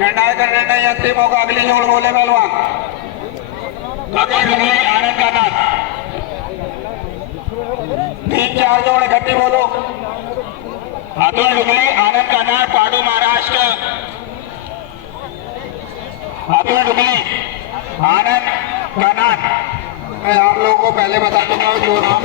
निर्णायक निर्णय अंतिम होगा। अगली जोड़ बोले पहलवान आनंद का नाथ 3-4 जोड़ इकट्ठी बोलो। अतुल डुगली आनंद का नाथ पाडू महाराष्ट्र। अतुल डुगली आनंद का नाथ। मैं आप लोगों को पहले बता दूंगा जो नाम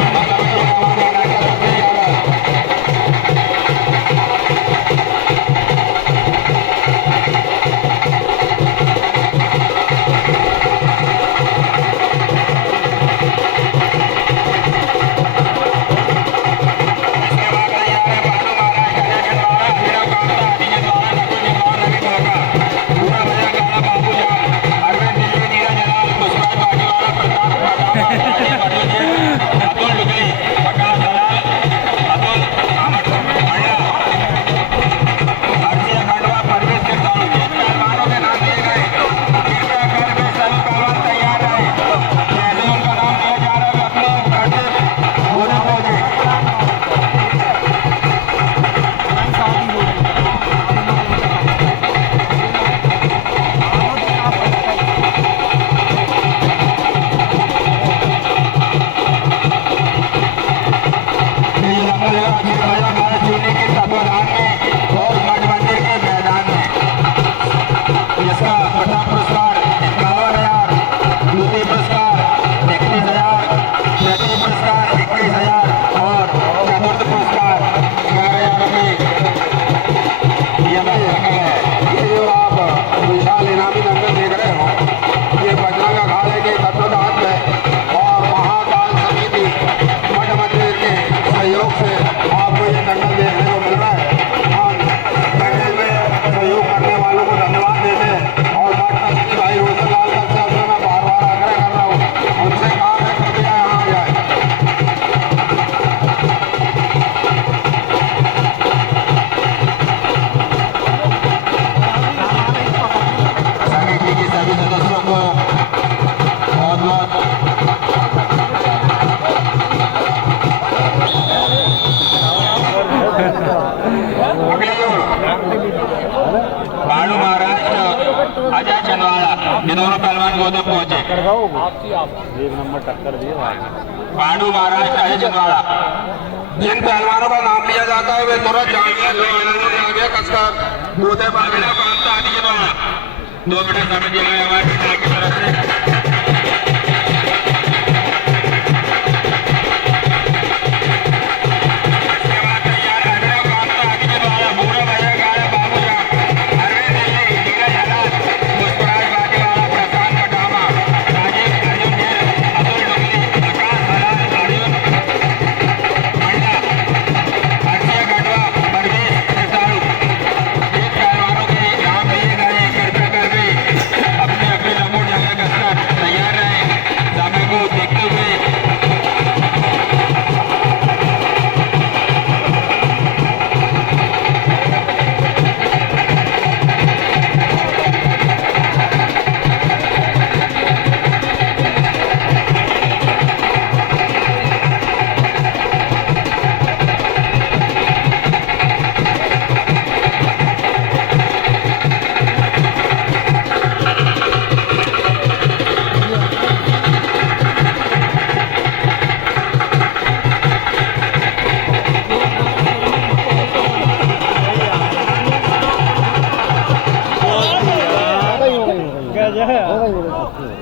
दोनों पहलवान गोदम पहुंचे। एक नंबर टक्कर दिए पांडु महाराष्ट्र अजय चंद्राला। जिन पहलवानों का नाम लिया जाता है वे तुरंत आगे कसकर गोदे बाबिला कांता आदि के द्वारा 2 मिनट समय दिया गया हमारे की तरफ से।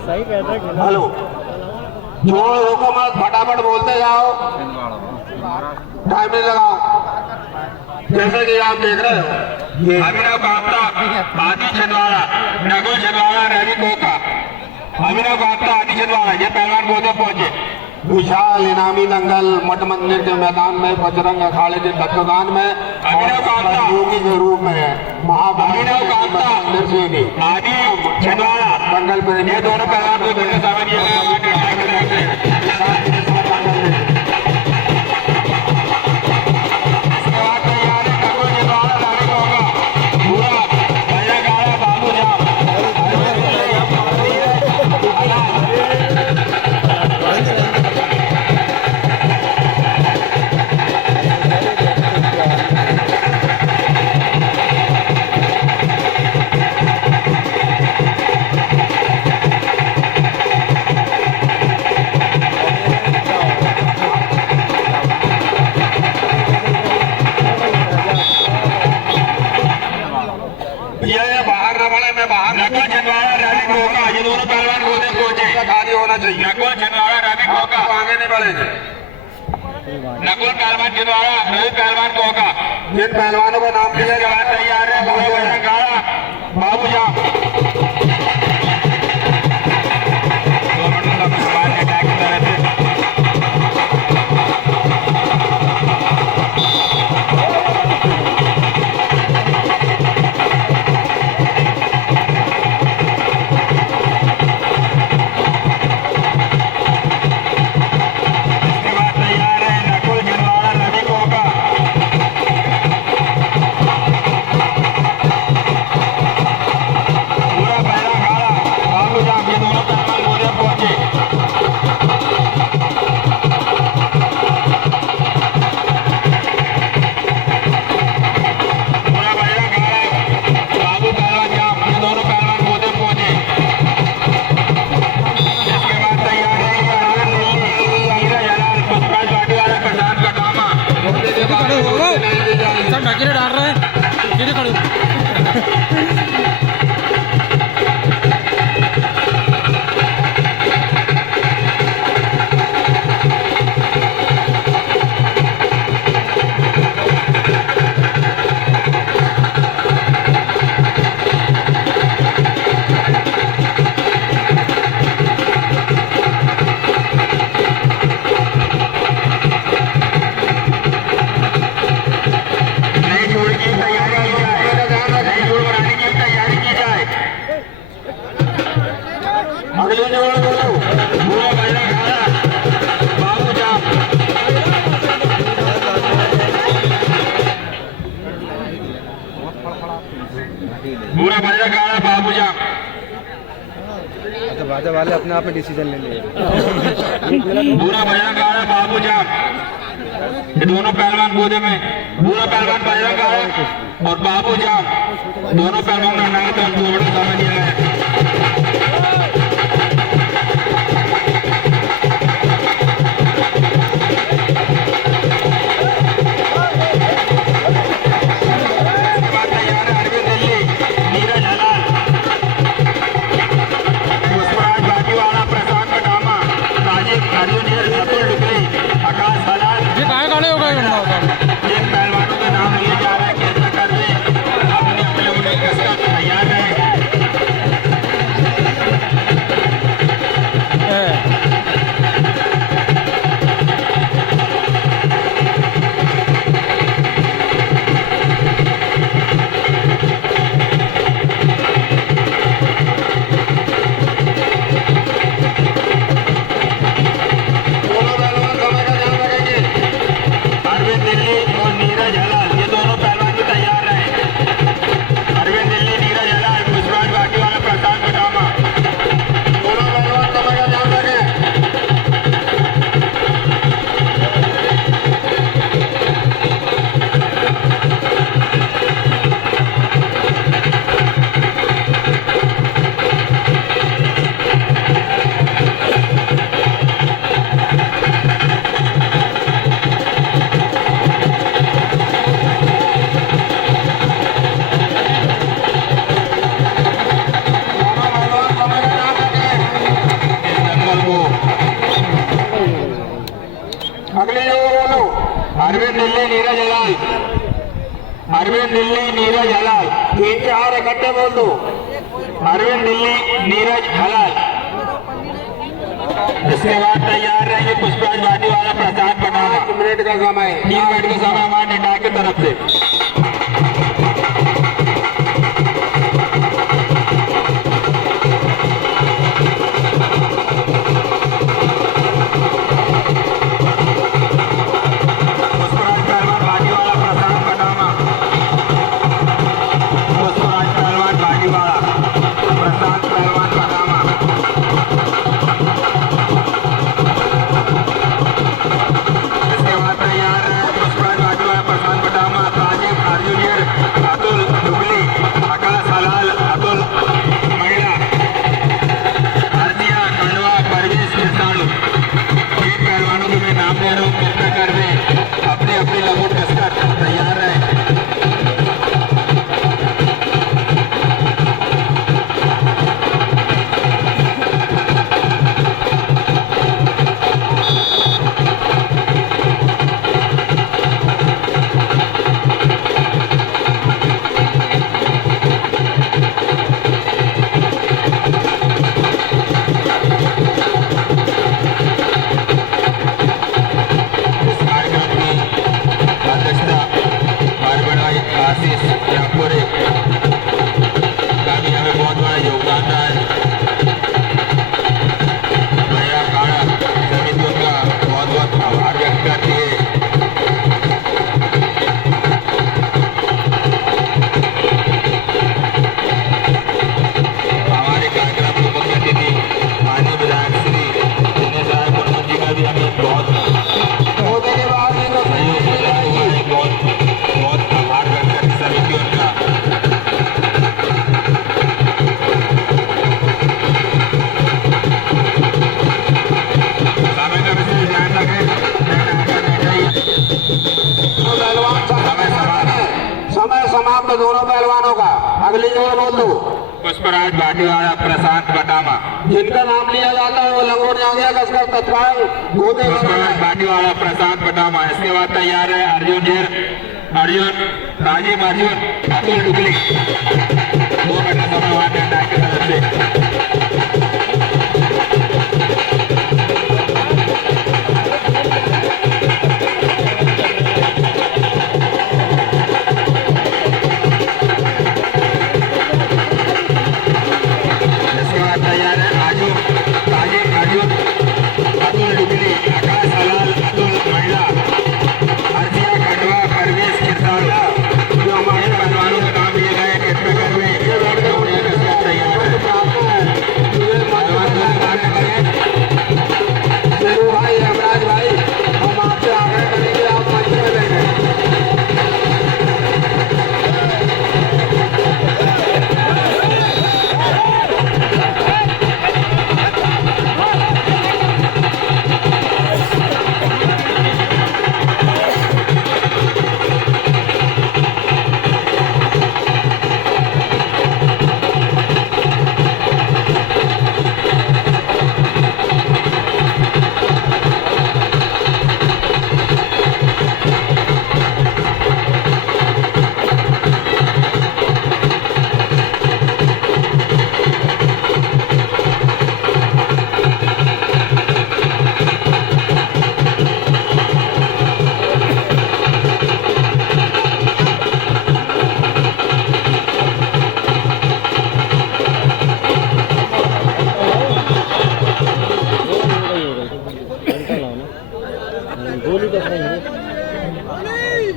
सही कहते हैं। हेलो जोड़ रोको मत, फटाफट बोलते जाओ, टाइम नहीं लगाओ। जैसे कि आप देख रहे हो अभिनव कांता आदि छिंदवाड़ा, नकुल छिंदवाड़ा, रवि कोका। अभिनव कांता आदि छिंदवाड़ा ये पहलवान गोदे पहुंचे। विशाल इनामी दंगल मठ मंदिर के मैदान में बजरंग अखाड़े के तत्वाधान में अभिनव कांता के रूप में है। अभिनव कांता आदि छिंदवाड़ा दंगल पे ये दोनों पहलवान को दोनों समय दिया गया। नकुल छिंदवाड़ा रैली होगा, ये दोनों पहलवान गोदे पहुंचे, खाली होना चाहिए। नकुल छिंदवाड़ा रैली होगा, आगे नहीं बढ़ेंगे। नकुल पहलवान छिंदवाड़ा, रवि पहलवान होगा। जिन पहलवानों का नाम दिया जवाब तैयार है, बाबू जा डाल रहा है सीधे खड़े पूरा बजरा गाड़ा बाबू जा। तो बाजा वाले अपने आप में डिसीजन ले लिए। पूरा बजरा गाड़ा बाबू जा, ये दोनों पहलवान गोदे में। पूरा पहलवान बजरा गाड़ा और बाबू जा, दोनों पहलवान नाना तो जोड़ो समझ लिया है। पहलवानों का नाम लिया जा रहा है, कैसा कर रहे अपने अपने उन्हें कसरत तैयार है। अरविंद दिल्ली नीरज हलाल, अरविंद दिल्ली नीरज हलाल, 3-4 इकट्ठे बोल दो। अरविंद दिल्ली नीरज हलाल। इसके बाद तैयार रहेंगे पुष्पराज भाटी वाला प्रसाद बनाना। 3 मिनट का समय, 3 मिनट का समय हमारे नेता की तरफ से। युवराज भाटीवाड़ा प्रशांत बटामा। जिनका नाम लिया जाता है वो लंगोट जांघिया कसकर तत्काल गोते भाटीवाड़ा प्रशांत बटामा। इसके बाद तैयार है अर्जुन राजीव अर्जुन अतुल डुगली। 2 मिनट समय वार्ड अटैक की तरफ से।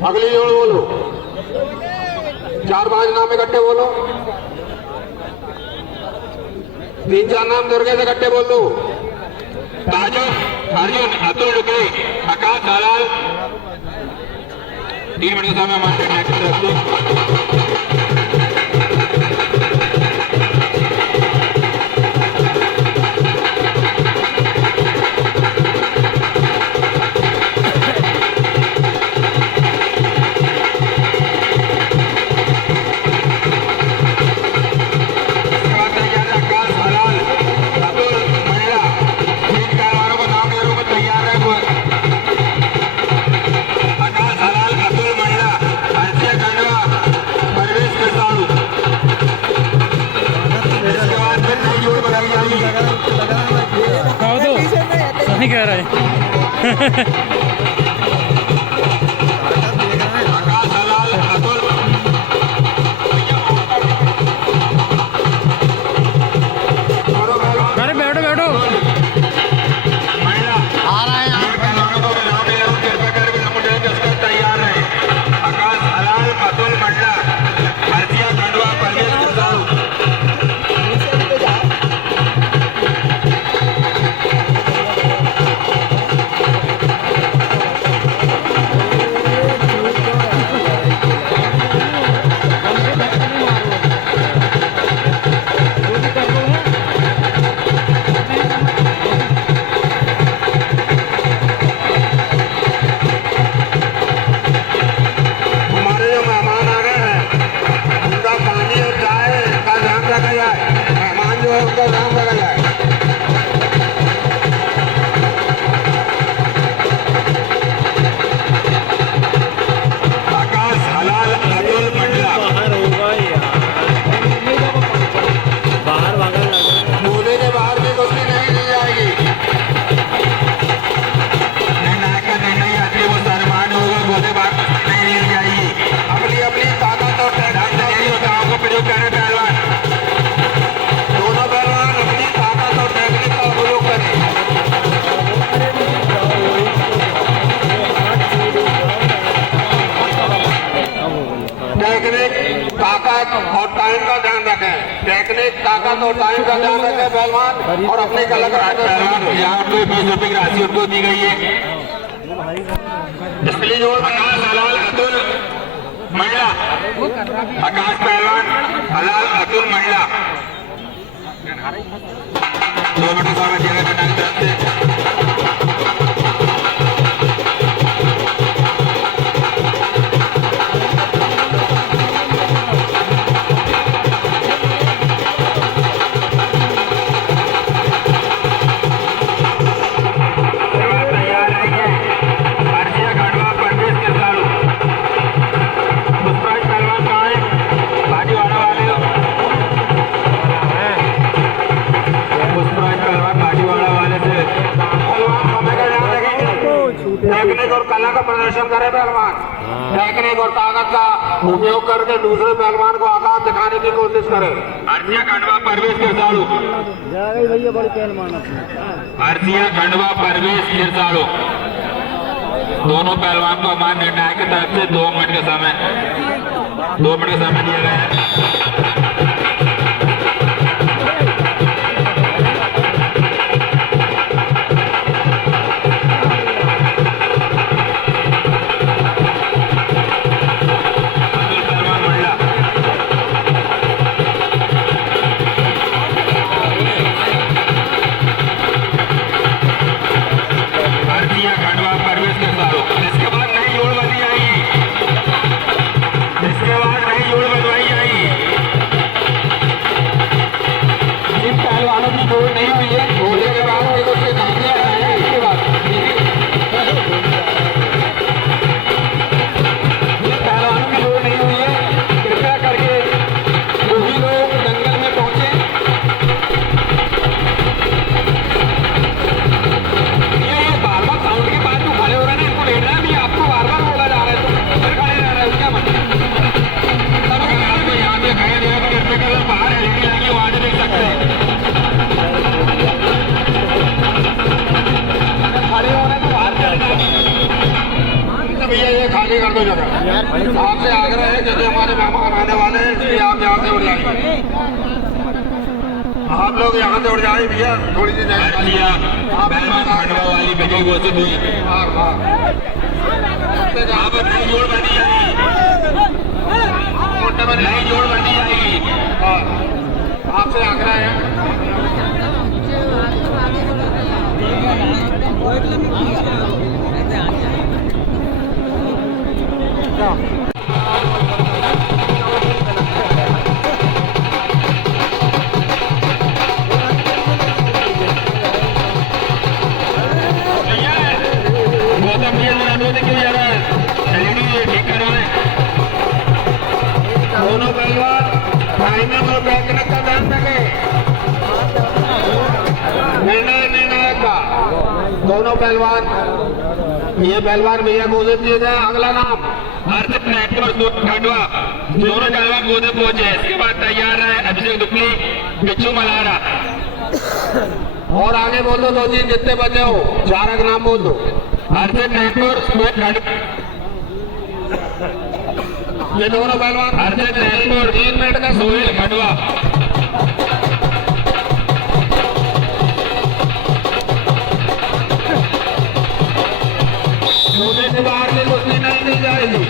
अगली जोड़ बोलो, 4-5 नाम इकट्ठे बोलो, 3-4 नाम दुर्गे से इकट्ठे बोल दो। अर्जुन अतुल डुगली आकाश दलाल। 3 मिनट का समय हमारे नहीं कह रहा है। और टाइम का ध्यान रखें। टेक्निक, ताकत और टाइम का ध्यान रखें पहलवान, और अपने कला पहलवान यहाँ उनको 20 रुपए की राशि उनको दी गई है। इसलिए जो हलाल अतुल महिला, आकाश पहलवान हलाल अतुल महिला 2 मिनट समय दिया गया। प्रदर्शन करे पहलवान। टेक्निक और ताकत का उपयोग करके दूसरे पहलवान को आकार दिखाने की कोशिश करे। अर्जिया खंडवा परवेश किरसाड़ू, भैया बड़े पहलवान अपने। अर्जिया खंडवा परवेश किरसाड़ू, दोनों पहलवान को हमारे निर्णायक की तरफ से 2 मिनट का समय दिया गया है। खाली कर दो जगह। आपसे आग्रह है जैसे हमारे मेहमान आने वाले हैं इसलिए आप यहाँ से उड़ जाइए। आप लोग यहाँ से उड़ जाइए भैया, थोड़ी सी जगह वाली बेटी घोषित हुई। नई जोड़ बनी जाएगी, नई जोड़ बनी जाएगी। आपसे आग्रह है दोनों पहलवान फाइनल और टेक्निक का ध्यान रखें। निर्णायक का दोनों पहलवान, ये पहलवान भैया घोषित किए गए। अगला नाम अर्जित नेटवर्क खंडवा, दोनों पहलवान गोदे पहुंचे। इसके बाद तैयार है अभिषेक दुपली, बिच्छू मल्हारा। और आगे बोल दो 2 चीज जितने बचे हो, 4 नाम बोल दो। अर्जित नेटवर्क, ये दोनों पहलवान अर्जित नेटवर्क 3 मिनट का सोहेल खंडवा, से बाहर से कुश्ती नहीं दी जाएगी।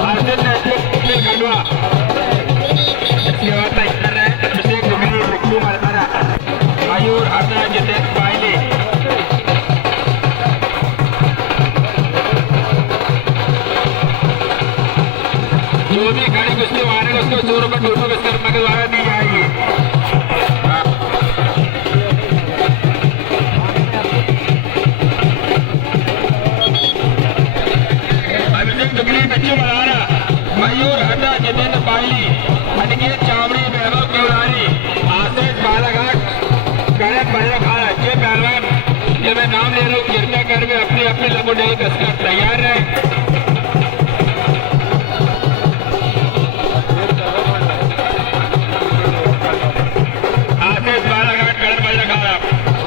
अर्जित नेटवर्क खंडवा। इसके बाद तैयार है अभिषेक दुबे, बिच्छू मल्हारा, मयूर अर्जुन, जितेंद्र पायले। जो भी खड़ी कुश्ती मारेगा उसको 100 रुपये टोटो विश्वकर्मा के द्वारा दी जाएगी। अभिषेक दुबली, बिच्छू मल्हारा, मयूर हड्डा, जितेंद्र पायली, अनिकेत चावड़ी, वैभव केवलानी, आशीष बालाघाट, गणेश भैया। ये पहलवान, ये मैं नाम ले रहा हूँ, कृपया कर अपने अपने लंबोटे कसकर तैयार है।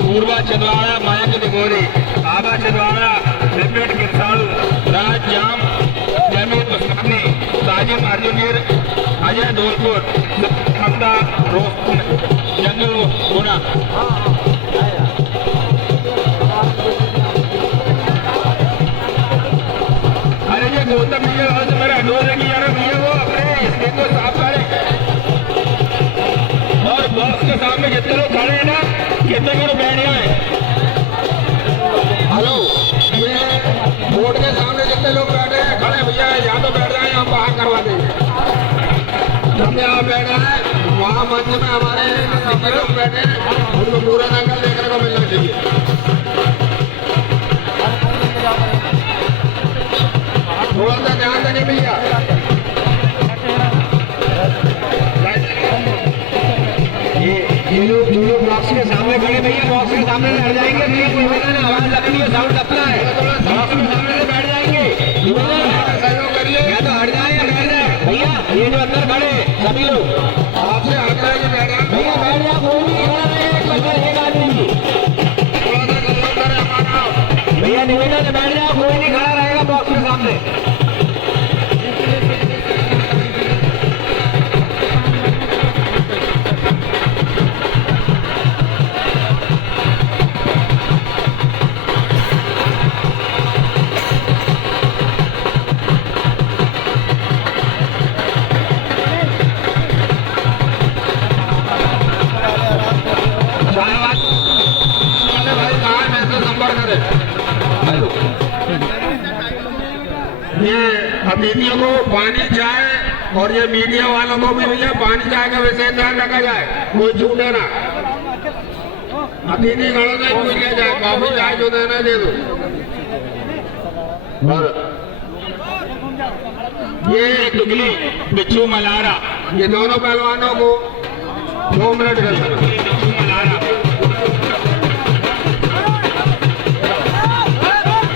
पूर्वा छिंदवाड़ा, मयंक दिगोरी, आबा छिंदवाड़ा, रिपीट किरसाड़ू, राज जाम, जमीर उस्मानी, साजिद अर्जुनगिर, अजय धौलपुर, खंडा, रोशन, जंगल गुना। अरे ये गौतम भैया से मेरा अनुरोध है कि यार भैया वो अपने स्टेज को साफ करें और बॉक्स के सामने जितने लोग खड़े हैं ना, कितने लोग बैठ गए। हेलो, ये बोर्ड के सामने जितने लोग बैठे हैं खड़े भैया, यहाँ तो बैठ जाए, हम बाहर करवा देंगे। जब यहाँ बैठ रहे हैं वहाँ मंच में हमारे जितने लोग बैठे हैं उनको पूरा दंगल देखने को मिलना चाहिए। थोड़ा सा ध्यान देंगे भैया। ये लोग जो लोग बॉक्स के सामने खड़े भैया बॉक्स के सामने लड़ जाएंगे भैया, कोई बता ना आवाज लगनी है, साउंड अपना है, बॉक्स के सामने से बैठ जाएंगे, सहयोग करिए या तो हट जाए या बैठ जाए भैया। ये जो अंदर खड़े सभी लोग आपसे हट जाए भैया, बैठ जाओ, कोई भी खड़ा रहेगा, एक आदमी थोड़ा सा सहयोग करें हमारा भैया, निवेदन है बैठ जाओ, कोई नहीं खड़ा रहेगा बॉक्स के सामने। ये अतिथियों को पानी चाय और ये मीडिया वालों को भी भैया पानी चाय का विशेष ध्यान रखा जाए, कोई छूटे ना। अतिथि घरों से कोई ले जाए, कॉफी चाय जो देना दे दो। और ये टुकली बिच्छू मलारा, ये दोनों पहलवानों को 2 मिनट कर बिच्छू मलारा।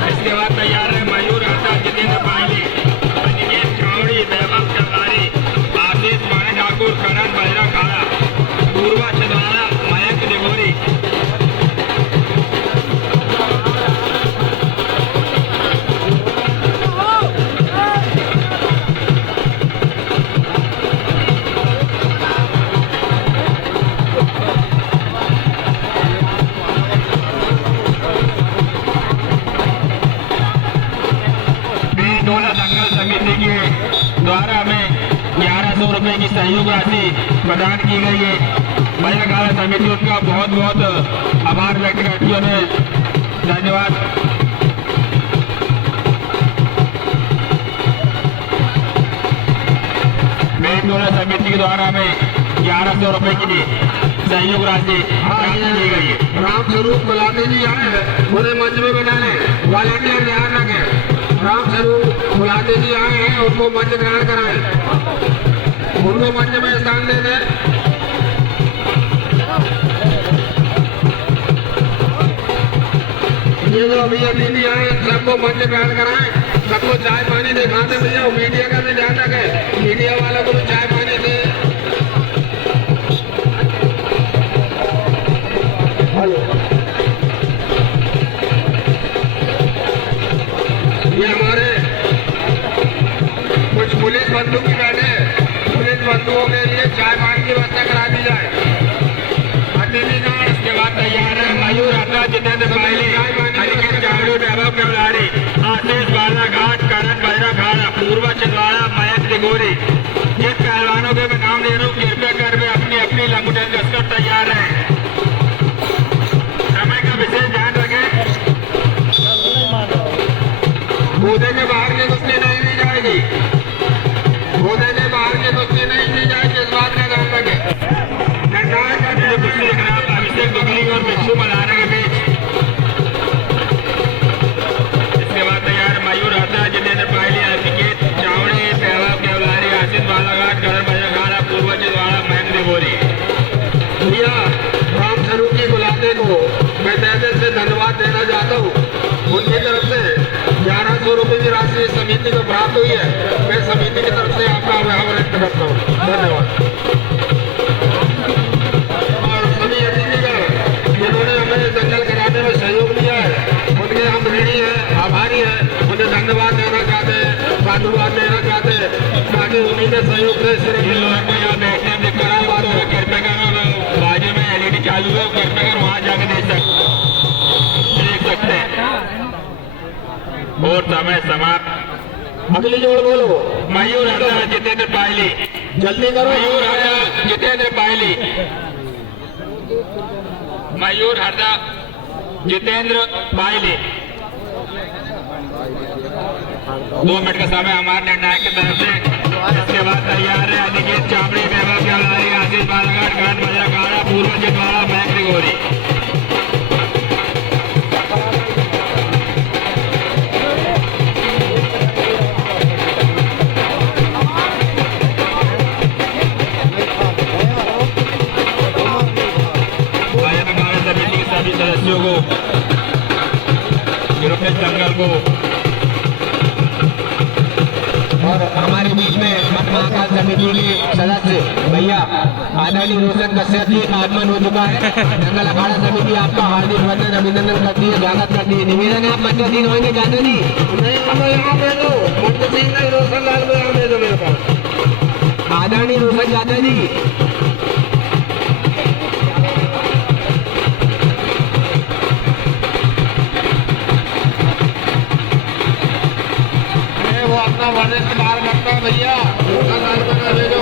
इसके बाद तैयार है मयूर हड्डा, जितेंद्र पायली, अनिकेत चावड़ी, वैभव चौधारी, आशीष माने ठाकुर, करण बजरा खाड़ा, पूर्वा छिंदवाड़ा, मयंक दिगोरी। द्वारा हमें 1100 रुपए की सहयोग राशि प्रदान की गई है। महिला कार्य समिति उनका बहुत बहुत आभार व्यक्त करती है, धन्यवाद। मेघडोला समिति के द्वारा हमें 1100 रुपए की सहयोग राशि प्रदान की गई है। राम स्वरूप बुलाते जी आए हैं, उन्हें मंच में बनाने वॉलंटियर ध्यान रखें। राम स्वरूप बुलाते जी आए हैं, उनको मंच ग्रहण कराएं, उनको मंच में स्थान दे दें। ये जो अभी अतिथि आए हैं सबको मंच ग्रहण कराएं, सबको चाय पानी दिखाते भैया। मीडिया का भी ध्यान रखें, मीडिया वालों को भी चाय पानी दे। ये हमारे कुछ पुलिस बंधु की बैठे, पुलिस बंधुओं के लिए चाय पानी की व्यवस्था करा दी जाए। अतिथिगण इसके बाद तैयार है मयूर हड्डा, जितेंद्र पायली, अनिकेत चावड़ी, वैभव चौधारी, आशीष बालाघाट, करण बजरा खाड़ा, पूर्वा छिंदवाड़ा, मयंक दिगोरी। जिन पहलवानों के मैं नाम ले रहा हूँ कृपया कर वे अपनी अपनी लंगोटन कसकर तैयार है। समय का विशेष ध्यान रखें। बूथे के बाहर की कुश्ती नहीं दी जाएगी, बूथे के बाहर की कुश्ती नहीं दी जाएगी, इस बात का ध्यान रखें। कुश्ती खराब अभिषेक दुगली और बिच्छू मलारा के बीच। इसके बाद तैयार मयूर हड्डा, जितेंद्र पायली, अनिकेत चावड़ी, वैभव चौधारी, आशीष बालाघाट, करण बजरा खाड़ा, पूर्वा छिंदवाड़ा, मयंक दिगोरी। भैया राम स्वरूप की बुलाते को मैं तहे दिल से धन्यवाद देना चाहता हूँ। उनकी तरफ से 1100 रुपए की राशि समिति को प्राप्त हुई है, मैं समिति की तरफ से आपका आभार व्यक्त करता हूँ, धन्यवाद। और सभी अतिथिगण जिन्होंने हमें दंगल कराने में सहयोग दिया है, उनके हम ऋणी हैं, आभारी हैं, उन्हें धन्यवाद देना चाहते हैं, साधुवाद देना चाहते हैं, ताकि उन्हीं के सहयोग से सिर्फ इन लोगों को यहाँ बैठने में दिक्कत आ रहा है, कृपया कर बाजू में LED चालू है, कृपया कर वहाँ जाके देख सकते हैं। और समय समाप्त। अगली जोड़ बोलो। मयूर हड्डा, जितेंद्र पायली, जल्दी करो। मयूर हड्डा, जितेंद्र पायली, मयूर हड्डा, जितेंद्र पायली। 2 मिनट का समय हमारे निर्णायक की तरफ से। इसके बाद तैयार है अनिकेत चावड़ी, वैभव चौधारी, आशीष बालाघाट, करण बजरा खाड़ा, पूर्वा छिंदवाड़ा, मयंक दिगोरी। सभी सदस्यों को, यूरोपियन दंगल को और हमारे बीच में मठ महाकाल समिति के सदस्य भैया आदरणीय रोशन कश्यप जी आगमन हो चुका है। दंगल अखाड़ा समिति आपका हार्दिक वंदन अभिनंदन करती है, स्वागत करती है। निवेदन है आप मंच सिंह होंगे चाचा जी, नहीं हमें यहाँ पे दो मंच सिंह नहीं, रोशन लाल को यहाँ दे दो मेरे पास। आदरणीय रोशन चाचा जी, वो अपना वर्णन से बाहर करता है भैया, रोशन लाल को ना दे दो।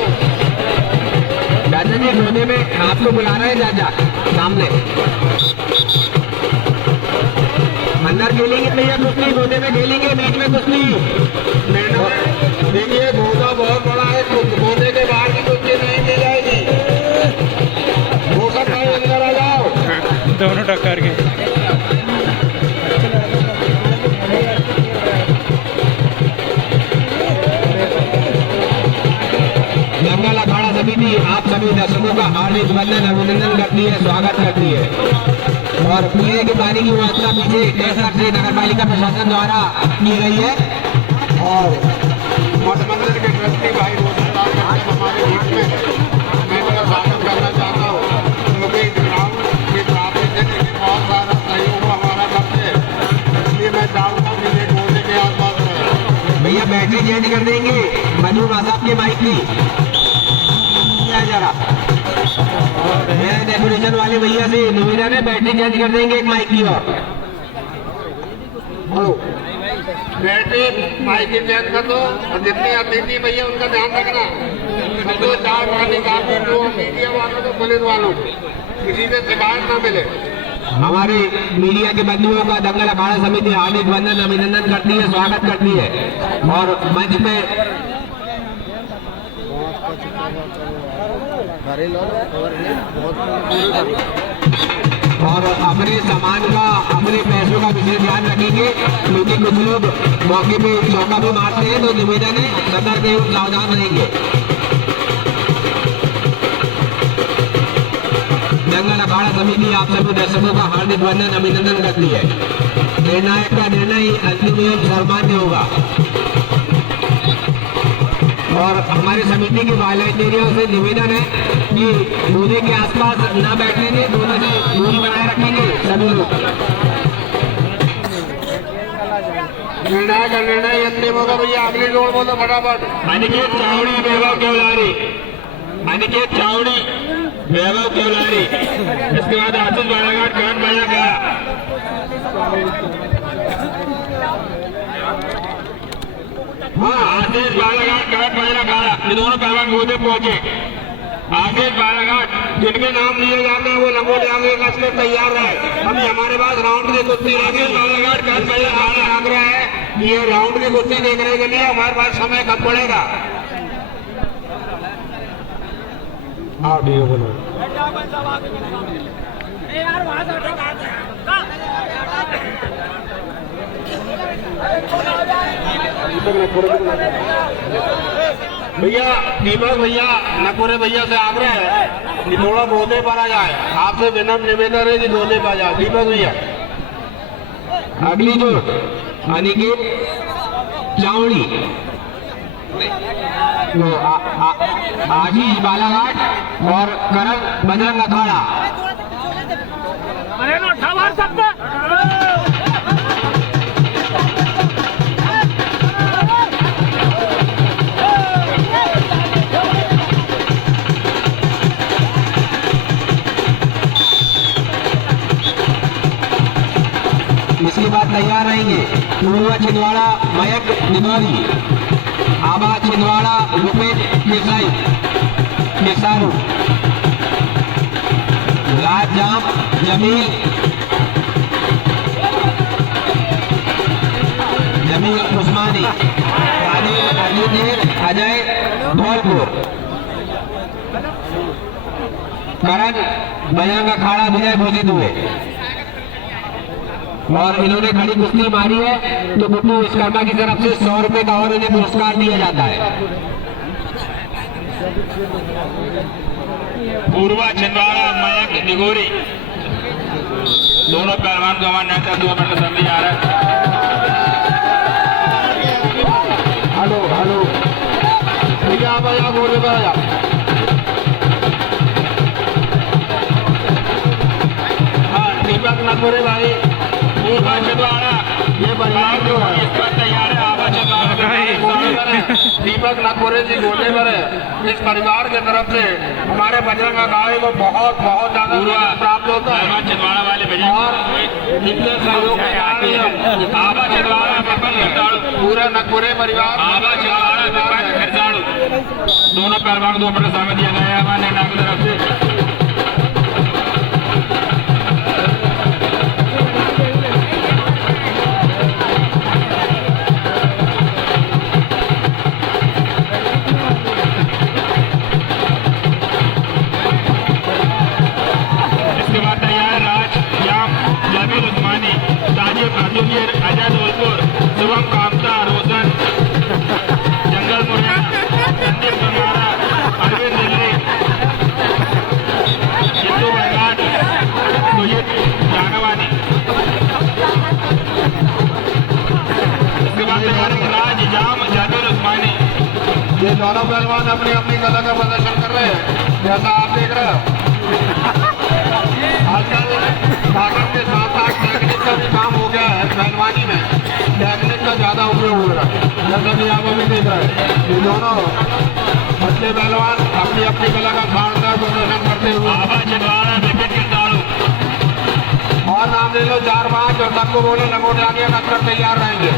चाचा जी गोदे में आपको बुला रहे हैं चाचा, सामने अंदर खेलेंगे भैया कुश्ती, गोदे में खेलेंगे, बीच में कुश्ती। देखिए गोदा बहुत बड़ा है, गोदे के बाहर की कुश्ती नहीं की जाएगी। रोशन भाई अंदर आ जाओ, दोनों टक्कर के। दंगल अखाड़ा समिति आप सभी दर्शकों का हार्दिक वंदन अभिनंदन करती है, स्वागत करती है। और पीने के पानी की व्यवस्था पीछे से नगर पालिका प्रशासन द्वारा की गई है। और मठ मंदिर के ट्रस्टी भाई रोशन लाल हमारे बीच में मैं उनका स्वागत करना चाहता हूँ, क्योंकि ग्राउंड के प्राप्ति से बहुत सारा सहयोग हमारा करते हैं, इसलिए मैं चाहूँगा कि ये गोदे के आसपास भैया बैटरी चेंज कर देंगे मनु मासाब के माइक की जरा। डेकोरेशन वाले भैया से निवेदन है, बैटरी चेंज कर देंगे एक माइक की। और बैटरी माइक की चेंज कर दो, और जितने अतिथि भैया उनका ध्यान रखना, तो चार पानी का मीडिया वालों को, पुलिस वालों को किसी से शिकायत न मिले। हमारे मीडिया के बंधुओं का दंगल अखाड़ा समिति हार्दिक वंदन अभिनंदन करती है, स्वागत करती है। और मंच में और अपने सामान का, अपने पैसों का विशेष ध्यान रखेंगे, क्योंकि कुछ लोग मौके पे चौका भी मारते हैं, तो निवेदन है सतर्क एवं सावधान रहेंगे। दंगल अखाड़ा समिति आप सभी दर्शकों का हार्दिक वंदन अभिनंदन करती है। निर्णायक का निर्णय अंतिम एवं सर्वमान्य होगा। और हमारी समिति के वॉलंटियरों से निवेदन है कि गोदे के आसपास न बैठेंगे, दोनों से दूरी बनाए रखेंगे सभी लोग। निर्णय का निर्णय अंतिम होगा भैया, अगली जोड़ बोलो फटाफट। अनिकेत चावड़ी वैभव केवलारी, अनिकेत चावड़ी वैभव केवलारी, इसके बाद आशीष बालाघाट काट बजा गया। हाँ आशीष बालाघाट काट बजा गया, ये दोनों पहलवान गोदे पहुंचे। आशीष बालाघाट जिनके नाम लिए जाते हैं वो लंगोटे आगे कसकर तैयार रहे। अभी हमारे पास राउंड की कुश्ती आशीष बालाघाट काट बजा आग्रह है, ये राउंड की कुश्ती देखने के लिए हमारे पास समय कम पड़ेगा। हाँ ठीक है बोलो। भैया दीपक भैया नकुरे भैया से आग्रह है कि थोड़ा गोदे पर आ जाए, आपसे विनम्र निवेदन है कि गोदे पर आ जाए। दीपक भैया अगली जो अनिकेत चावड़ी, आशीष बालाघाट और करण बजरंग अखाड़ा। इसके बाद तैयार रहेंगे पूर्वा छिंदवाड़ा मयंक निगौरी, आबा छिंदवाड़ा रुपेश देसाई केसारू, राजजाम जमील उस्मानी, अजय धौलपुर, करण बजरंग अखाड़ा विजय घोषित हुए। और इन्होंने खड़ी कुश्ती मारी है तो गुड्डू विश्वकर्मा की तरफ से 100 रुपए का और इन्हें पुरस्कार दिया जाता है। पूर्वा छिंदवाड़ा मयंक निगोरी, दोनों पहलवान को हमारे नेता 2 मिनट समझ आ रहा है। हेलो हेलो ठीक है, आप आया बोले पर आया। हाँ दीपक नथुरे भाई, आभा छिंदवाड़ा ये परिवार जो है इस पर तैयार है। आभा छिंदवाड़ा दीपक नागपुरे जी गोले पर है। इस परिवार के तरफ से हमारे बजरंग अखाड़े को बहुत बहुत ज्यादा प्राप्त होता है पहलवान छिंदवाड़ा वाले भैया और इनके सहयोग के कारण ही हम आभा छिंदवाड़ा पिपल खिरसाड़ू पूरा नागपुरे परिवार आभा छिंदवाड़ा पिपल खिरसाड़ू दोनों पहलवान को 2 मिनट समय दिया गया है हमारे नेता की तरफ से। अजय धौलपुर, शुभम कामता, रोशन जंगल मुरैना, संदीप गंगारा, अरविंद दिल्ली, जितू बरगाट, सुजीत जागवानी। इसके बाद राज जाम जाबिर उस्मानी। ये दोनों पहलवान अपनी अपनी कला का प्रदर्शन कर रहे हैं जैसा आप देख रहे हो। आजकल ताकत के साथ साथ टेक्निक का भी काम हो गया है। पहलवानी में टेक्निक का ज्यादा उपयोग हो रहा है, जैसा कि आप अभी देख रहे हैं। ये दोनों बच्चे पहलवान अपनी अपनी कला का शानदार प्रदर्शन करते हुए आभा छिंदवाड़ा पिपल खिरसाड़ू और नाम ले लो 4-5 और सबको बोले लंगोट आगे कर तैयार रहेंगे।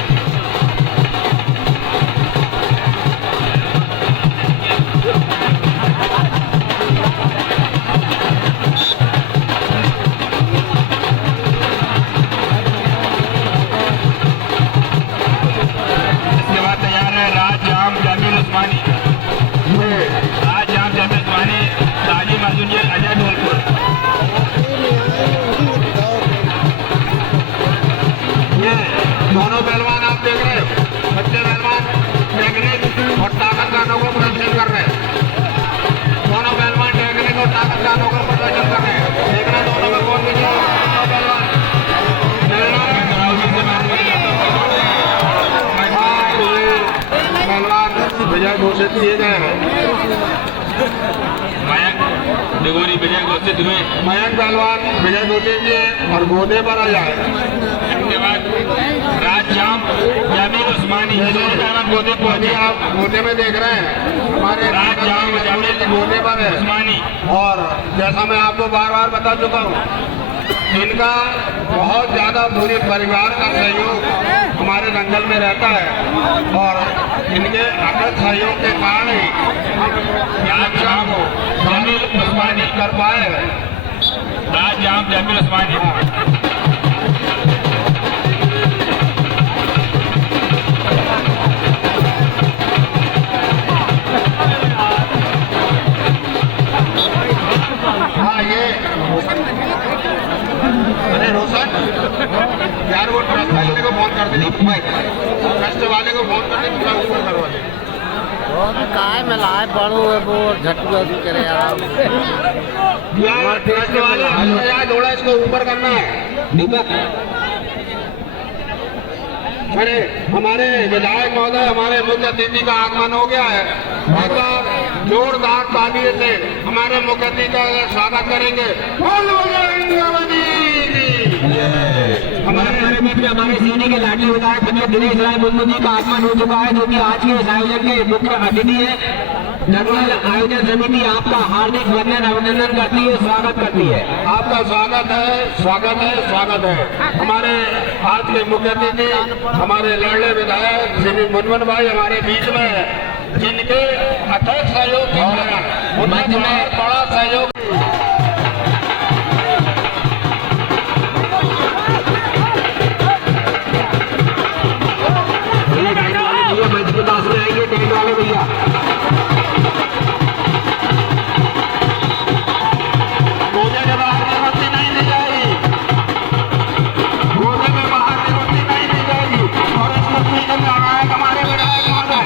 अजय धौलपुर ये दोनों पहलवान आप देख रहे हो, बच्चे पहलवान टेक्निक और ताकत का अनोखा प्रदर्शन कर रहे हैं। दोनों पहलवान टेक्निक और ताकत का अनोखा प्रदर्शन कर रहे हैं। देखना दोनों में कौन विजय होगा। पहलवान विजय घोषित किए गए हैं। डिगोरी विजय घोषित हुए। मयंक पहलवान विजय घोषित किए और गोदे पर आ जाए। इसके बाद राजजाम जाबिर उस्मानी पहलवान गोदे पहुंचे। आप गोदे में देख रहे हैं हमारे राजजाम जाबिर गोदे पर है उस्मानी। और जैसा मैं आपको बार बार बता चुका हूँ, इनका बहुत ज्यादा पूरे परिवार का सहयोग हमारे दंगल में रहता है और इनके अटल सहयोग के कारण ही राजजाम जाबिर उस्मानी कर पाए। राजजाम जाबिर उस्मानी हाँ ये अरे रोशन यार वो ट्रस्ट वाले को फोन कर दे, ट्रस्ट वाले को फोन कर दे, थोड़ा ऊपर करवा दे। काय में लाए पड़ो है वो झटका भी करे यार ट्रस्ट वाले यार थोड़ा इसको ऊपर करना है दीपक। अरे हमारे विधायक महोदय हमारे मुख्य अतिथि का आगमन हो गया है। एक बार जोरदार तालियों से हमारे मुख्य अतिथि का स्वागत करेंगे। हमारे सीधी के लाडली विधायक दिनेश राय मुर्मू जी का आगमन हो चुका है, जो कि आज के इस आयोजन के मुख्य अतिथि है। नगरल आयोजन समिति आपका हार्दिक वंदन अभिनंदन करती है, स्वागत करती है। आपका स्वागत है, स्वागत है, स्वागत है। हमारे आज के मुख्य अतिथि हमारे लाडले विधायक श्री मुनमुन भाई हमारे बीच में है, जिनके अथक सहयोग के कारण मंच में बड़ा सहयोग मंच के पास में आएंगे टेंट वाले भैया। गोदे के बाहर की बत्ती नहीं दी जाएगी, गोदे में बाहर की बत्ती नहीं दी जाएगी। और इस बत्ती के विधायक हमारे विधायक महोदय,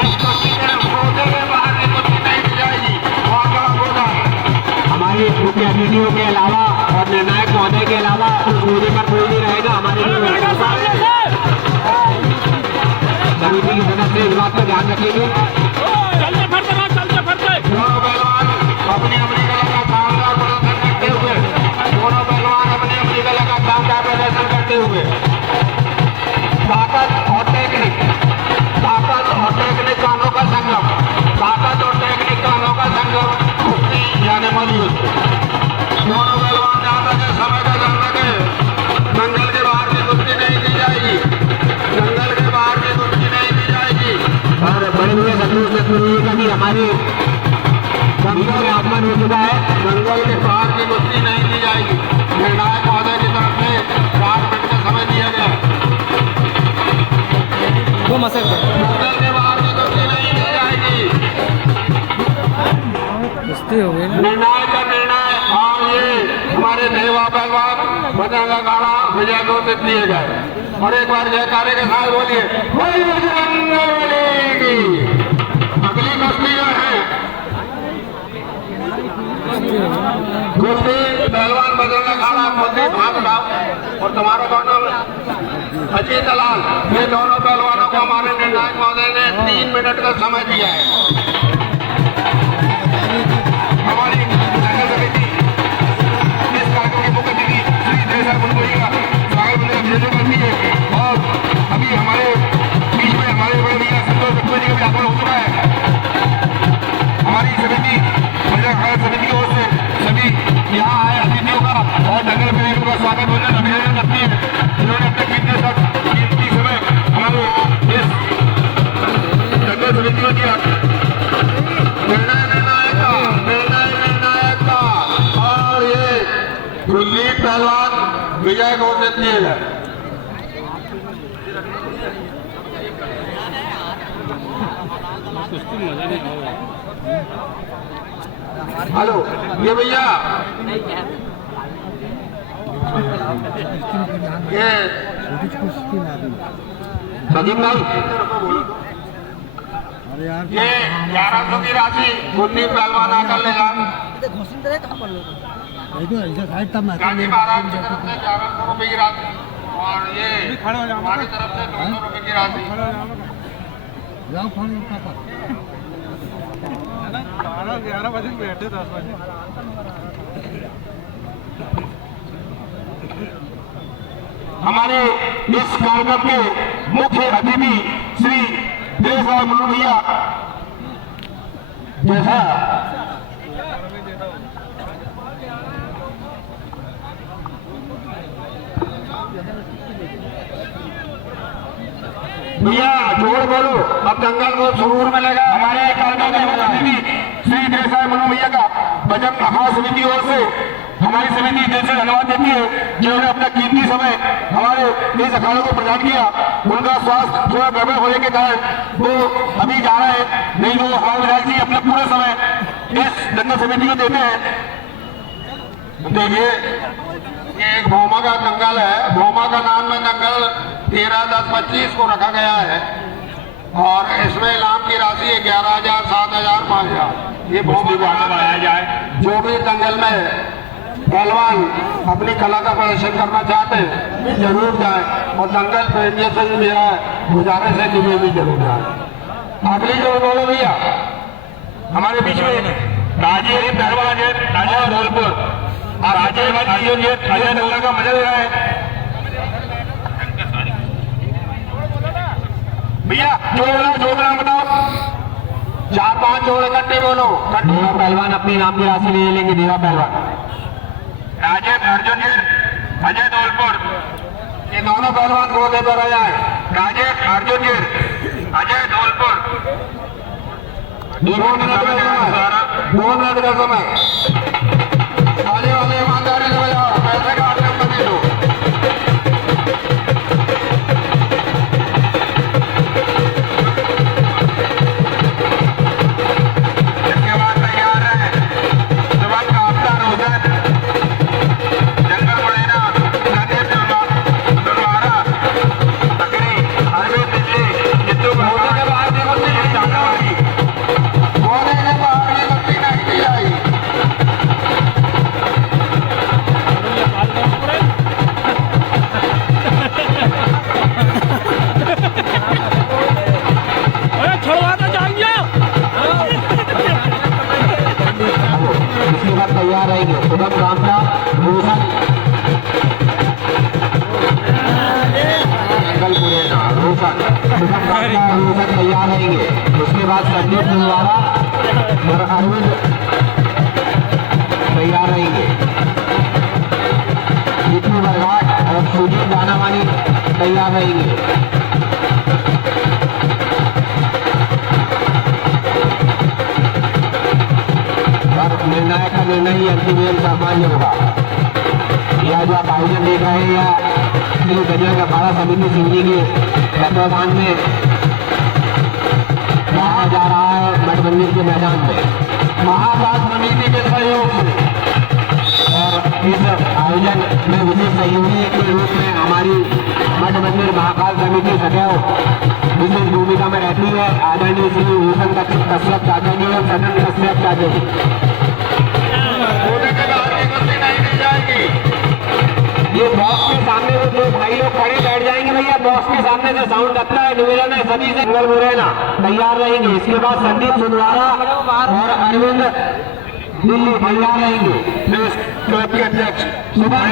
इस बत्ती के गोदे में बाहर की बत्ती नहीं दी जाएगी। बहुत बड़ा गोदा है। मुद्दे के अलावा उस मुद्दे पर कोई नहीं रहेगा। हमारे समिति की तरफ से इस बात का ध्यान रखेंगे। दोनों पहलवान अपनी अपनी कला का शानदार प्रदर्शन करते हुए ताकत और टेक्निक कानों का संगम, ताकत और टेक्निक कानों का संगम कुश्ती यानी मौजूद। दोनों पहलवान ध्यान रखें, समय का ध्यान रखें। जंगल के बाहर की कुश्ती नहीं दी जाएगी, जंगल के बाहर की कुश्ती नहीं दी जाएगी। और बड़े हुए संतोष का भी हमारे जंगल में आगमन हो चुका है। जंगल के बाहर की कुश्ती नहीं दी जाएगी। निर्णायक महोदय की तरफ से 4 मिनट का समय दिया गया। जंगल के बाहर की कुश्ती नहीं दी जाएगी। निर्णायक का निर्णय और ये हमारे देवा पहलवान बजरंग अखाड़ा विजय घोषित किए गए। और एक बार जयकारे के साथ बोलिए जय बजरंगबली की। अगली कुश्ती जो है कुश्ती पहलवान बजरंग अखाड़ा कुलदीप हाथ उठाओ और तुम्हारा दोनों अजीत लाल, ये दोनों पहलवानों को हमारे निर्णायक महोदय ने 3 मिनट का समय दिया है। हमारी जंगल समिति इस कार्यक्रम की मुख्य अतिथि श्री देसाई मुनमुही का स्वागत अभिनंदन करती है। और अभी हमारे बीच में हमारे बड़े भैया संतोष जी का भी आगमन हो चुका है। हमारी समिति समिति की ओर से सभी यहाँ आए अतिथियों का और जंगल प्रेमियों का स्वागत अभिनंदन करती है, जिन्होंने अपने कीमती समय हमारे इस जंगल समिति को दिया। निर्णायक का और ये कुलदीप पहलवान विजय घोषित किए गए। हेलो ये भैया ये सजीव भाई ये 1100 की राशि कुलदीप पहलवान आकर लेगा। गांधी महाराज की तरफ से 1100 रुपए की राशि और ये हमारी तरफ से 200 रुपए की राशि। हमारे इस कार्यक्रम के मुख्य अतिथि श्री देसाई मुनमुही जैसा भैया जोड़ बोलो, अब जंगल को सुरूर में लगा। हमारे कार्यक्रम के मुख्य अतिथि श्री देसाई मुनमुही का बजरंग अखाड़ा समिति ओर से हमारी समिति दिल से धन्यवाद देती है, जिन्होंने अपना कीमती समय हमारे इस अखाड़े को प्रदान किया। उनका स्वास्थ्य थोड़ा गड़बड़ होने के कारण वो अभी जा रहे हैं, नहीं तो हमारे विधायक जी अपना पूरा समय इस जंगल समिति को देते हैं। देखिए ये एक भौमा का दंगल है, भौमा का नाम में दंगल 13-10-25 को रखा गया है और इसमें इनाम की राशि 11,000, 7,000, 5,000 ये भौमा को बढ़ाया जाए। जो भी दंगल में पहलवान अपनी कला का प्रदर्शन करना चाहते हैं जरूर जाए और दंगल प्रेमियों से मेरा गुजारिश है कि वे भी जरूर जाए। अगली जो बोलो भैया हमारे बीच में राजेश पहलवान है, राजेश धौलपुर राजेश अजय डोला का मजा ले रहा है। भैया जोड़ना बताओ, 4-5 जोड़ इकट्ठे बोलो। देवा पहलवान अपनी नाम की राशि ले लेंगे। देवा पहलवान राजेश अर्जुन अजय धौलपुर, ये दोनों पहलवान को दे पर आए। राजेश अर्जुन अजय धौलपुर 2 मिनट का समय। ताली वाले ईमानदारी से बजाओ, पैसे का आटम बने लो। इसके बाद तैयार है सुबह का आफ्तार रोजन, जंगल मुरैना, नदीम दुलवारा, तकरी, अरविंद दिल्ली, जितू मोदी के बाहर की कुश्ती नहीं जाना वाली, मोदी के बाहर की कुश्ती नहीं की जाएगी। तैयार रहेंगे। उसके बाद संदीप दुलवारा और अरविंद तैयार रहेंगे। जितू बरघाट और सुजीत दानावानी तैयार रहेंगे। और निर्णायक का निर्णय ही अंतिम एवं सामान्य होगा। यह जो आप आयोजन देख रहे हैं या श्री गजल अखाड़ा समिति सिवनी के तत्वाधान में कराया जा रहा है मठ मंदिर के मैदान में महाकाल समिति के सहयोग से। और इस आयोजन में विशेष सहयोगी के रूप में हमारी मठ मंदिर महाकाल समिति सदैव विशेष भूमिका में रहती है। आदरणीय श्री भूषण कश्यप चाचा जी और सदन कश्यप चाचा जी। ये बॉक्स के सामने से जो भाई लोग खड़े बैठ जाएंगे भैया, बॉक्स के सामने से साउंड लगता है। निवेदन है सभी से मंगल मुरैना तैयार रहेंगे। इसके बाद संदीप सुनवारा और अरविंद दिल्ली तैयार रहेंगे। क्लब के अध्यक्ष सुभाष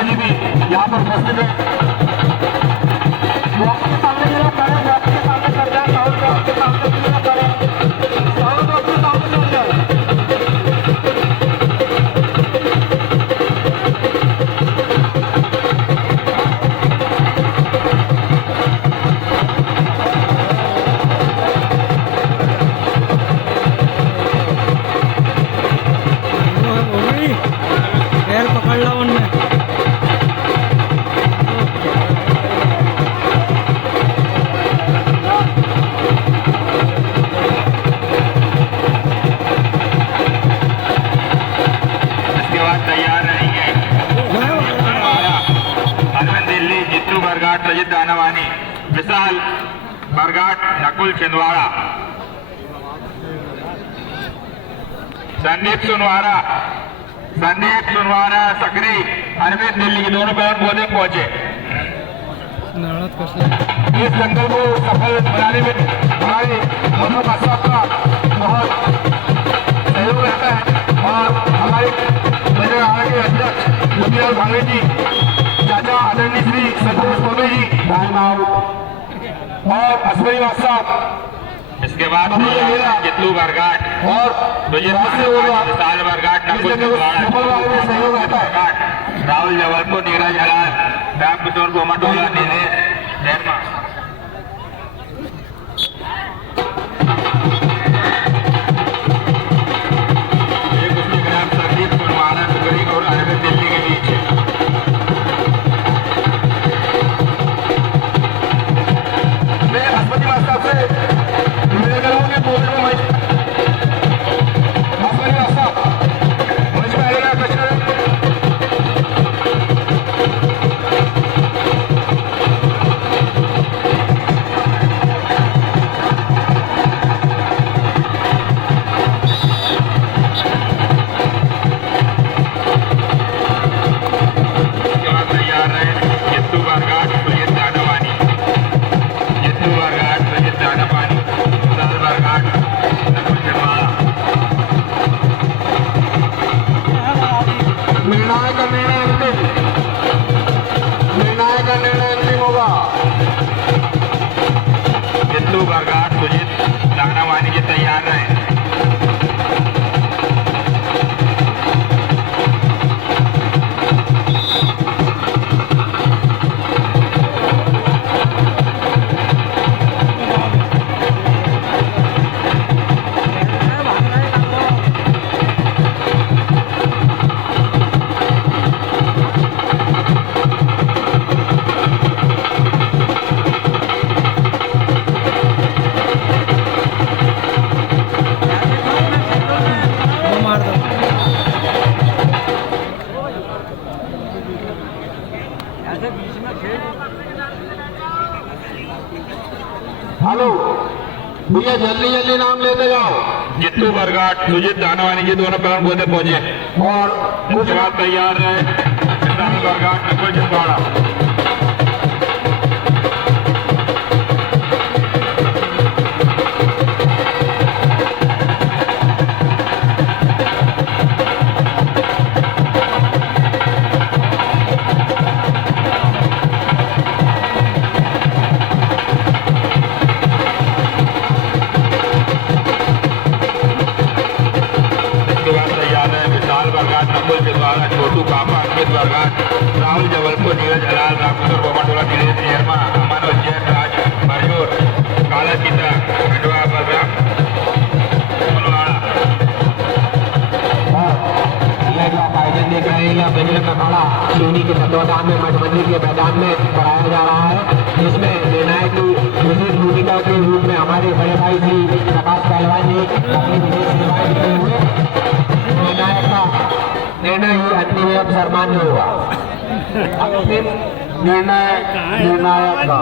जी भी यहाँ पर उपस्थित है। बॉक्स के सामने जो खड़े बॉक्स के सामने कर जाए, साउंड बॉक्स के सामने साउंड बॉक्स के सामने चल जाए। पकड़ ला उनने। इसके बाद तैयार रहेंगे अरविंद दिल्ली, जितू बरघाट, रजित दानावानी, विशाल बरघाट, नकुल छिंदवाड़ा, संदीप सुनवारा सकरी, अरविंद दिल्ली के दोनों पैर पौधे पहुंचे। इस दंगल को सफल बनाने में हमारे दोनों कश्यप का बहुत सहयोग रहता है। और हमारे के अध्यक्ष मुखिया भांगे जी, चाचा आदरणीय श्री संतोष कोबे जी और अश्वनी साहब। इसके बाद जितू बरघाट और विशाल बरघाट, नकुल छिंदवाड़ा, राहुल जबलपुर, नीरज हलाल, राम किशोर गोमटोला, नीलेश जैनमा। संदीप सुनवारा सुकरी और अरविंद दिल्ली के बीच है। मैं अस्पति साहब से निवेदन करूंगी बोलने में जितू बरघाट, सुजीत दानावानी के तैयार रहे। हेलो भैया, जल्दी जल्दी नाम लेते जाओ। जितू बरघाट, सुजीत दानावानी के दोनों पैर पौधे पहुंचे। और कुछ बात तैयार रहे। बरघाट, नकुल छिंदवाड़ा। सोनी के तत्वाधान में मठ मंदिर के मैदान में कराया जा रहा है, जिसमें निर्णायक की विशेष भूमिका के रूप में हमारे बड़े भाई श्री प्रकाश पहलवान जी अपनी विशेष सेवाएं देते हुए निर्णायक का निर्णय ही अंतिम एवं सम्मान्य होगा। अंतिम निर्णायक का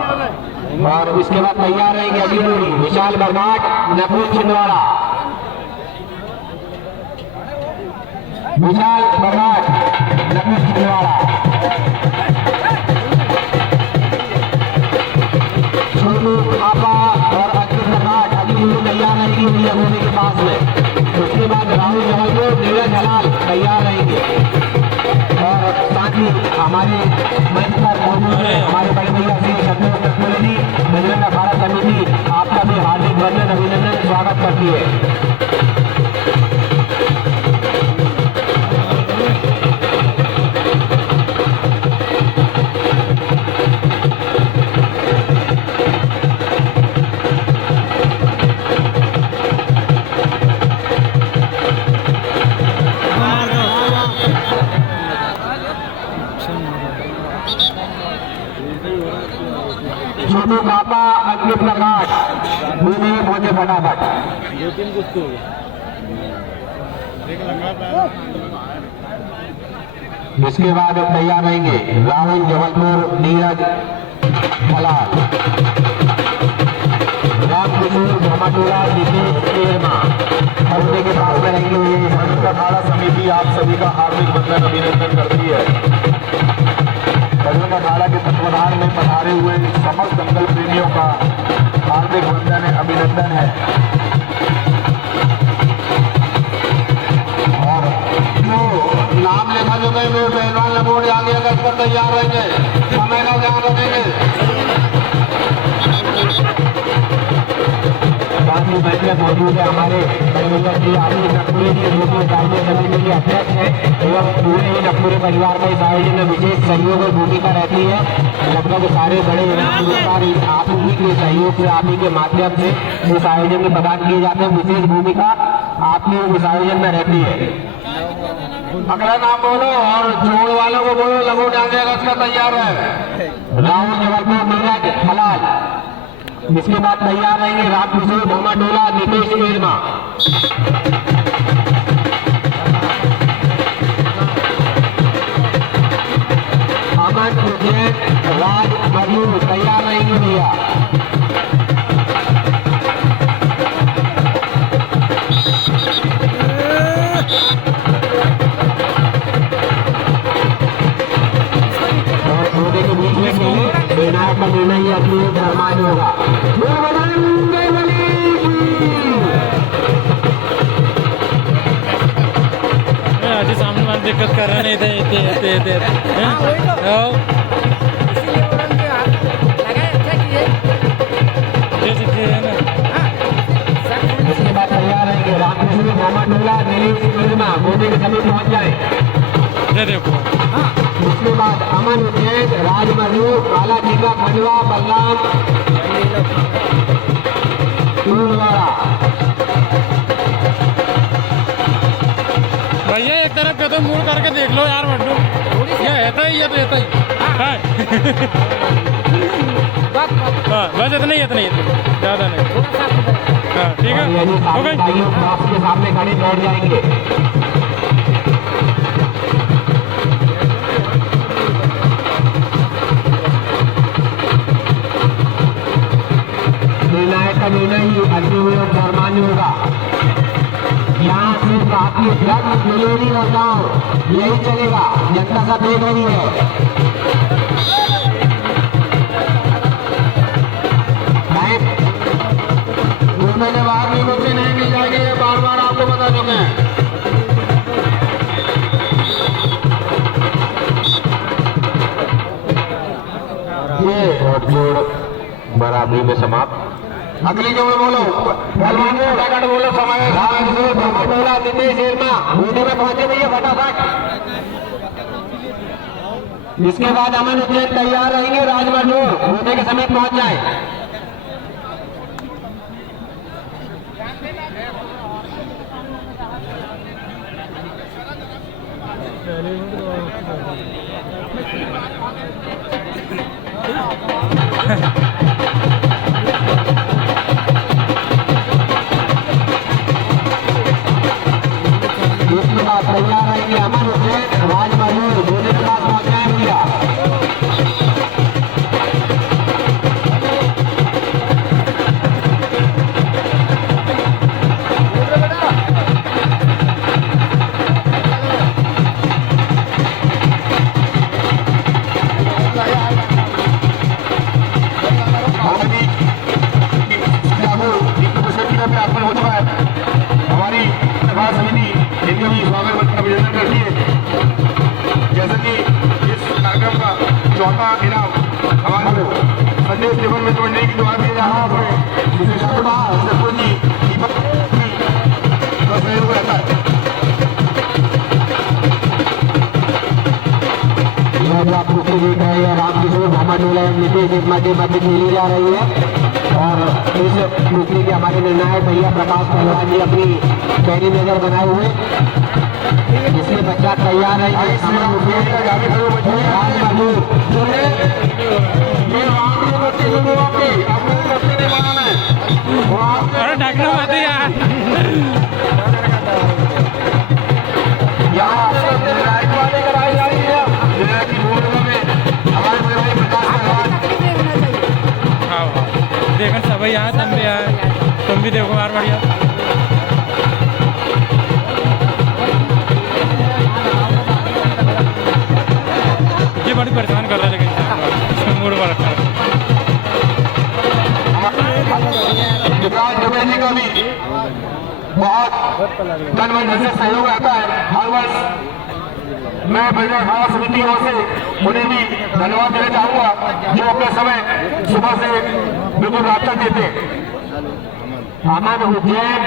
और उसके बाद तैयार रहेंगे अगली जोड़ी विशाल बरघाट नकुल छिंदवाड़ा। विशाल बरघाट नकुल छिंदवाड़ा। छोटू आपा और अखिल बरघाट अगली जोड़ी तैयार रहेंगी भैया होने के पास में। उसके बाद राहुल जबलपुर नीरज हलाल तैयार रहेंगे और साथ ही हमारे मंच पर मौजूद है हमारे बड़े भैया श्री सत्येंद्र तत्पुरे जी बजरंग अखाड़ा समिति आपका भी हार्दिक वंदन अभिनंदन स्वागत करती है। छोटू बाबा अग्नि प्रकाश भूमि पहुंचे फटाफट। इसके बाद तैयार रहेंगे राहुल जबलपुर नीरज हलाल राम किशोर धर्माटोला नितेश केरमा हल्के के पास में रहेंगे। बजरंग अखाड़ा समिति आप सभी का हार्दिक वंदन अभिनंदन करती है। बजरंग अखाड़ा के तत्वाधान में पधारे हुए समस्त दंगल प्रेमियों का हार्दिक वंदन है अभिनंदन है। और जो नाम लिखा जो गए वे पहलवान लंगोट आगे अगस्त पर तैयार रहेंगे, समय का ध्यान रखेंगे। साथ ही बैठ में मौजूद है हमारे भैया श्री आशीष नकपुरे जी जो कि राज्य समिति के अध्यक्ष है एवं पूरे ही नकपुरे परिवार का इस आयोजन में विशेष सहयोग और भूमिका रहती है। लगभग सारे बड़े पुरस्कार आप ही के सहयोग से आप ही के माध्यम से इस आयोजन में प्रदान किए जाते हैं। विशेष भूमिका आपकी इस आयोजन में रहती है। अगला नाम बोलो और जोड़ वालों को बोलो लंगोट आगे अगस्त का तैयार है। राहुल जबलपुर नीरज हलाल। इसके बाद तैयार रहेंगे राम किशोर धर्माटोला नितेश केरमा। अमन उज्जैन राज मधु तैयार रहेंगे भैया। निर्णायक का निर्णय अपनी धर्मानी होगा। आज सामने वाले दिक्कत कर रहे नहीं थे इसके बाद तैयार रहेंगे रामकृष्ण धर्माटोला नीलेश केरमा गोदे के समीप पहुंच जाए। देखो उसके बाद अमन उज्जैन राजमधु काला टीका खंडवा बलराम भैया एक तरफ का तो मुड़ करके देख लो यार मड्डू ये है ही हाँ बस इतना ही ज़्यादा नहीं। हाँ ठीक है हो गई। आपके सामने खड़े बैठ जाएंगे। निर्णायक का निर्णय ही अंतिम एवं सम्मान्य होगा। यहाँ से काफी ड्रग मिलेगी और गाँव यही चलेगा। जनता का देख रही है। मैंने बाहर नहीं मुझसे नहीं मिल जाएगी, ये बार बार आपको बता चुके हैं। ये और जोड़ बराबरी में समाप्त। अगली जोड़ बोलो फटाफट बोलो। समय बोला नितेश शर्मा घूमने में पहुंचे भैया फटाफट। इसके बाद अमन उज्जैन तैयार रहेंगे। राजमधु घूमने के समय पहुंच जाए। पहले इसके बाद तैयार रहेंगे अमन हुसैन राज मजूर बोले के पास पहुंचाए भैया हमारी सभा समिति इनका भी स्वागत अभिनंदन करती है। जैसे कि इस कार्यक्रम का चौथा इनाम हमारे संदेश जीवन में जोड़ने की दुआ दी जा रहा है रहता है। आप कुश्ती देख रहे हैं रामकिशोर मोहम्मद नीतीश एक मध्य खेली जा रही है और इस कुश्ती के हमारे निर्णायक भैया प्रकाश पहलवान जी अपनी पैरी नजर बनाए हुए इसमें बच्चा तैयार है। अरे ढकना मत यार देखो सब यहाँ तुम भी आए तुम भी देखो यार बढ़िया ये बड़ी परेशान कर रहा है लेकिन मूड पर रखा है जी का भी बहुत तन मन से सहयोग रहता है हर वर्ष। मैं बजरंग खाना समिति की ओर से उन्हें भी धन्यवाद देना चाहूंगा जो अपने समय सुबह से बिल्कुल रात तक देते। अमन हुसैन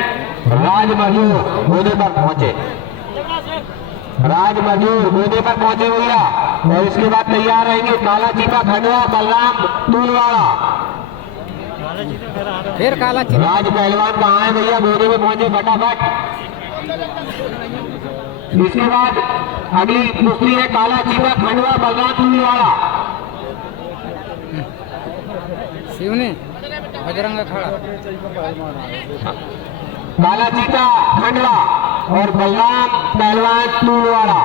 राज मजूर गोदे पर पहुंचे भैया और इसके बाद तैयार रहेंगे काला चीता खंडवा बलराम तूलवाड़ा। फिर काला चिता राज पहलवान कहाँ है भैया गोदे में पहुंचे फटाफट। इसके बाद अगली कुश्ती है काला चीता खंडवा बलराम तूलवाड़ा। शिवने बजरंग खड़ा काला चीता खंडवा और बलराम पहलवान तूलवाड़ा।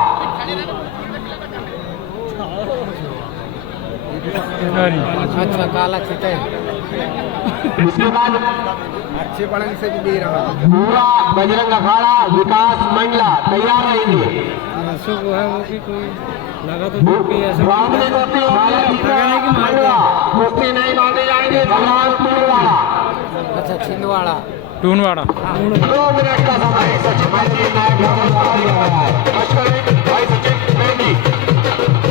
अच्छा काला चिता इसके बाद अच्छे पढ़ने से भी दे रहा पूरा बजरंग अखाड़ा विकास मंडला तैयार रहेंगे। शुभ है वो भी कोई लगा तो कुश्ती नहीं माने जाएंगे बलराम तूलवाड़ा। अच्छा छिंदवाड़ा टूनवाड़ा 2 मिनट का समय सचिन भाई जी नायक द्वारा दिया गया है। भाई सचिन बेटी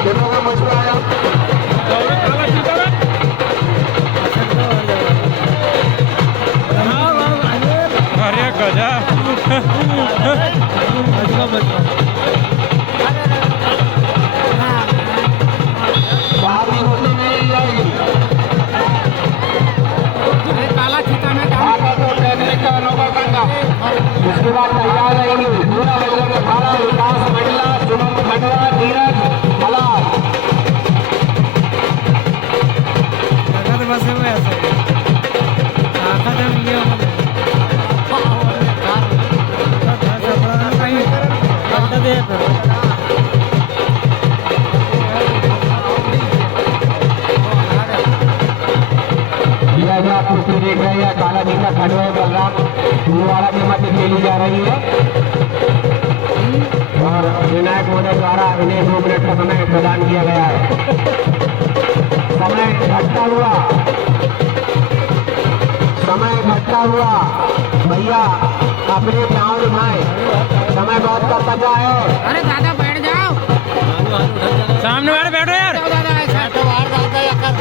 दोनों का मशवरा आया अरे गजा बाहरी होते नहीं जाएगी। काला चिता में टेक्निक का अनोखा करना। इसके बाद तैयार रहेंगे पूरा बजरंग अखाड़ा विकास मंडला सुमन खंडवा धीरज हलाल। बस में ऐसे आप कुश्ती देख रहे हैं काला चीता खंडवा बलराम तूलवाड़ा के मध्य खेली जा रही है और विनायक मोदी द्वारा इन्हें 2 मिनट का समय प्रदान किया गया है। समय घटता हुआ भैया अपने नाव दिखाए समय बहुत कम बचा है। अरे दादा बैठ जाओ सामने वाले बैठो यार दादा ऐसा तो बाहर दादा या कर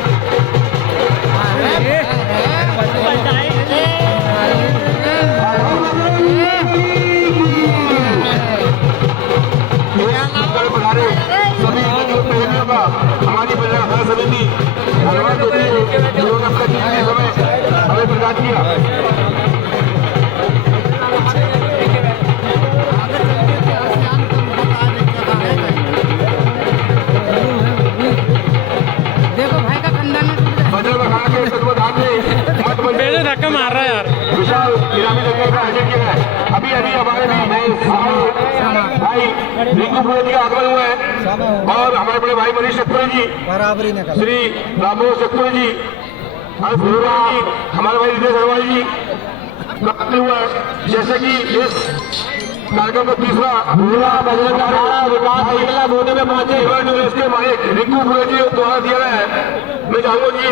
सभी हमारी बजरंग समिति धन्यवाद देती है जिन्होंने अपना कीमती समय हमें प्रदान किया। मार रहा है यार। विशाल इनामी दंगल का आयोजन किया है। अभी अभी हमारे भी नए भाई रिंकू पुरोहित के आगमन हुए हैं और हमारे बड़े भाई मनीष सतपुरे जी, श्री रामोह सतपुरे जी, हमारे भाई विजय सरवाई जी प्राप्त हुआ है। जैसे कि इस कार्यक्रम का तीसरा बजरंग अखाड़ा विकास अकेला मोदी में पहुंचे इसके मालिक रिंकू पुरोहित जी द्वारा दिया गया है। मैं चाहूंगा जी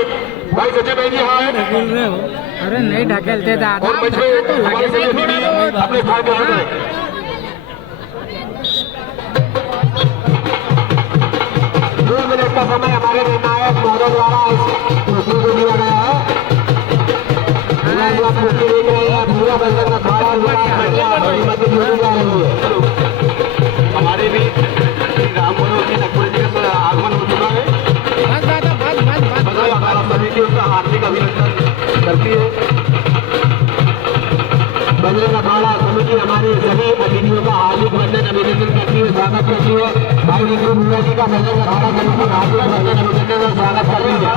भाई सचिन भाई जी हाँ अरे नहीं ढकेलते दादा, और मंच में हमारे सभी दीदी अपने स्थान पर रहे। दो मिनट का समय हमारे निर्णायक महोदय द्वारा इस कुश्ती को दिया गया है। कुश्ती देख रहे हैं पूरा बजरंग अखाड़ा अनुमति जोड़ी जा रही है। हमारे भी राम मनोहर जी नकपुर जी का आगमन हो चुका है। बजरंग अखाड़ा समिति उनका हार्दिक अभिनंदन करती है। बजरंग अखाड़ा समिति हमारे सभी अतिथियों का हार्दिक वंदन अभिनंदन करती है, स्वागत करती है। भाई रिंकू पुरोहित जी का बजरंग अखाड़ा समिति हार्दिक वंदन अभिनंदन और स्वागत करती है।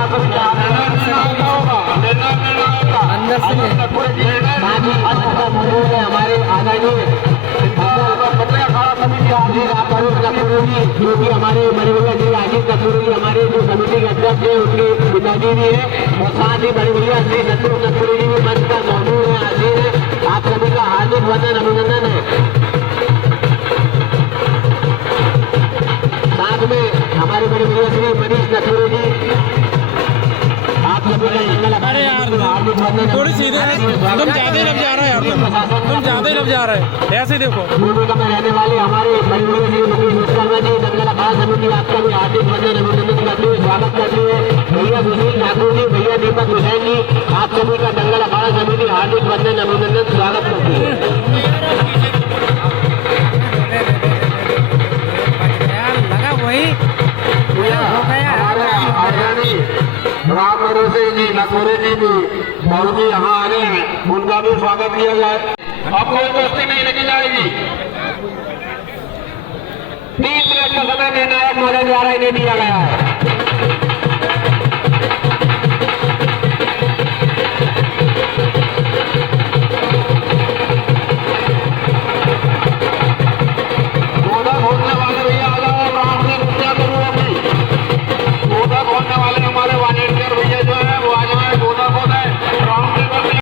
हमारे आदरणीय जो कि हमारे बड़े भैया जी राजीव कपूर जी हमारे जो समिति के अध्यक्ष है उनके पिताजी भी है और साथ ही बड़े भैया श्री सतपुर कपूर जी भी मंच पर मौजूद है, हाजिर है। आप सभी का हार्दिक वंदन अभिनंदन है। साथ में हमारे बड़े भैया श्री मनीष कपूर जी आप सभी का अरे यार थोड़ी सीधे तुम ज्यादा ही लग जा रहे हो यार, तुम ज्यादा ही लग जा रहे हो। ऐसे देखो भूमिका में रहने वाले हमारे बड़े भैया श्री मुकेश विश्वकर्मा जी दंगल अखाड़ा समिति आपका भी हार्दिक वंदन अभिनंदन करती है, स्वागत करती है। भैया सुशील ठाकुर जी, भैया दीपक हुसैन जी, आप सभी का दंगल अखाड़ा समिति हार्दिक वंदन अभिनंदन स्वागत करती है। लगा वही हो गया। राम भरोसे जी नकोरे जी भी बहुत ही यहाँ आ रहे हैं, उनका भी स्वागत किया जाए। अब कोई दोस्ती नहीं लगी जाएगी। 3 मिनट का समय निर्णायक महोदय द्वारा इन्हें दिया गया है।